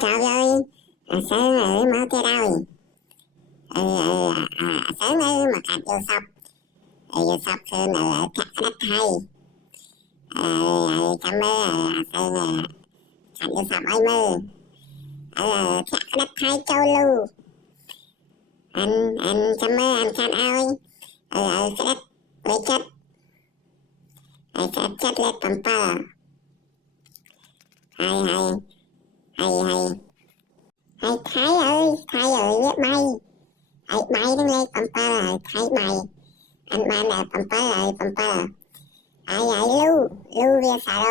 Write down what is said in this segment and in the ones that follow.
Trời ơi, Sơn mở cái đôi. Sơn mà cắt vô sập Sơn cắt đất hay. Chăm Sơn cắt vô sập ơi mơ. Cắt đất hay châu lưu. Anh chăm anh cắt ơi. Cái đất với chất. Chất lên tầm tờ. Hay hay hay. Hay Thái ơi biết bay. Bay đứng lên tầm tờ Thái bay. Anh ban tầm tờ. Lưu via xà rô.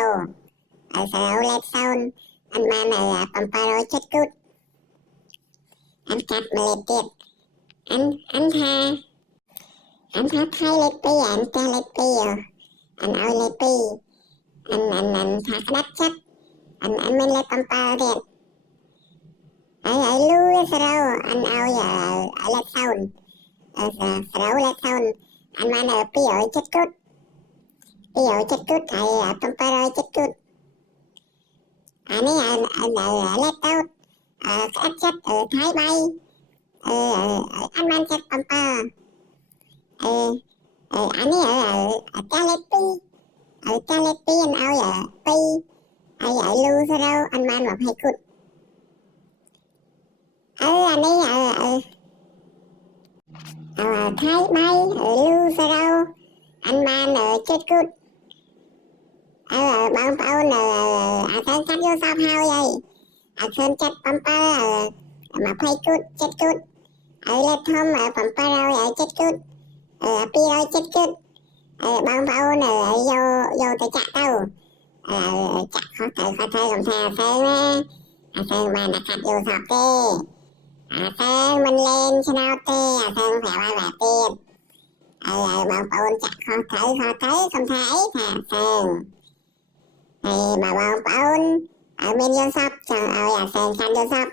Xà rô lên son. Anh ban tầm tờ rồi chết cút. Anh cắt mà lên tiết. Anh tha thay lên pi, anh ta lên pi rồi. Anh ơi lên pi. Anh tha cái đất chất. Anh mình lên tầm tờ điện. Lưu xà rô. Anh ơi lên son. Xà rô lên son. Anh ban pi rồi chết cút. Pi rồi chết cút. Tầm tờ rồi chết cút. Anh ấy lên tốt. Cái chất Thái bay. Anh ban chất tầm tờ. Anh ấy Calepi anh ơi pi lưu sao đâu anh ban một hai cút. Anh ấy Thái bay lưu sao đâu anh ban chết cút. Bao bao sơn cắt vô sao hao vậy. Sơn chất bấm pa mà hai cút chết cút. Lên thom bấm pa rồi chết cút. Pi rồi chết cút. Bao bao vô tới chạ tao. Chạ khó thơ làm thà sơn á. Sơn mà đặt cắt vô sọt tê. Sơn mình lên cho nào tê. Sơn phải bay bẻ tiền. Bao bao chạ khó thấy không thấy thà sơn. Bà bao bao bên vô sọt sơn sơn chăn vô sọt.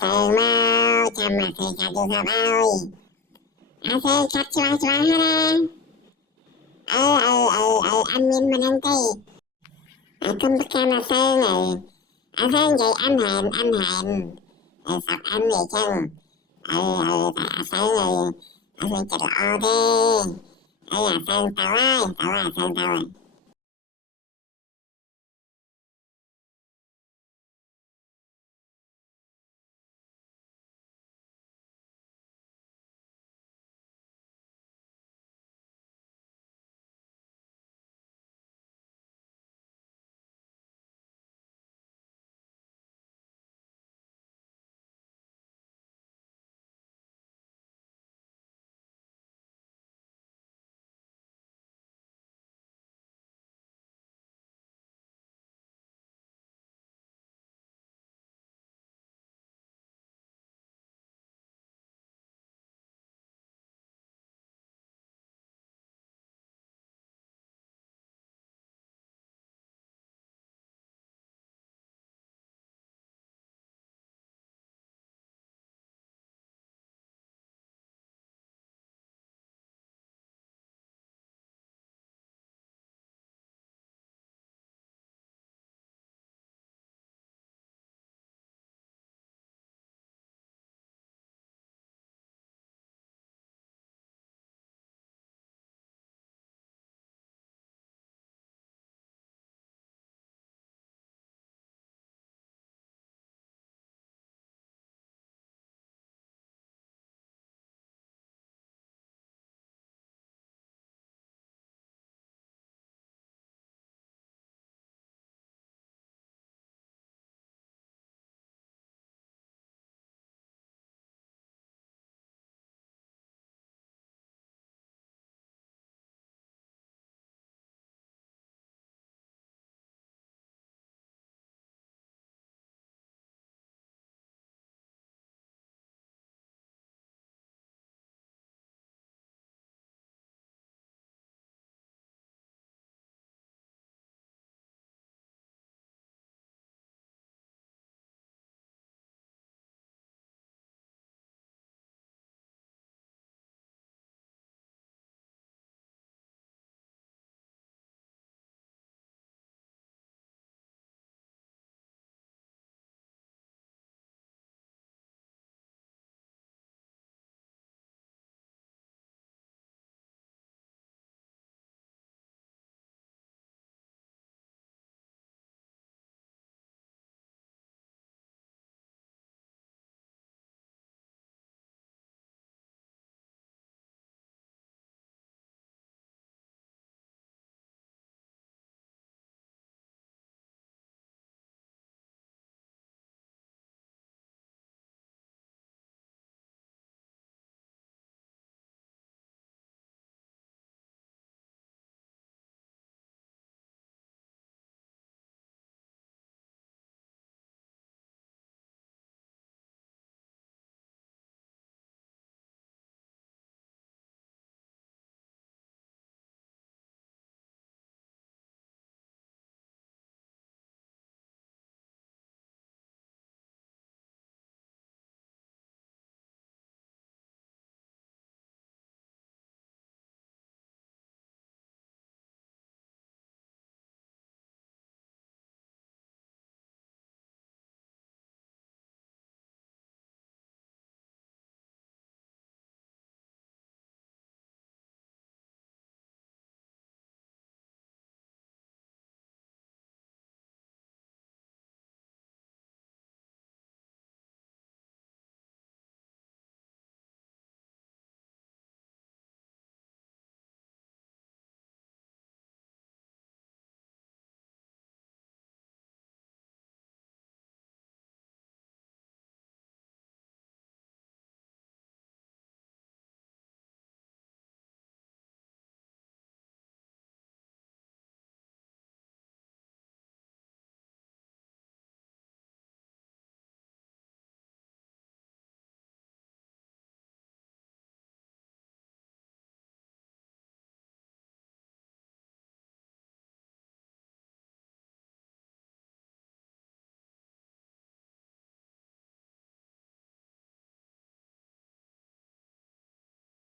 Sơn mau chăm mà sơn chăn vô sọt ơi. Sơn chặt chua hả nè. Anh min mình ăn tê. Không có cam Sơn này. Sơn vậy anh hẹn. Sọc anh vậy chăng. Sơn này. Sơn chặt lọ thế. Sơn tao ơi, Sơn tao ơi.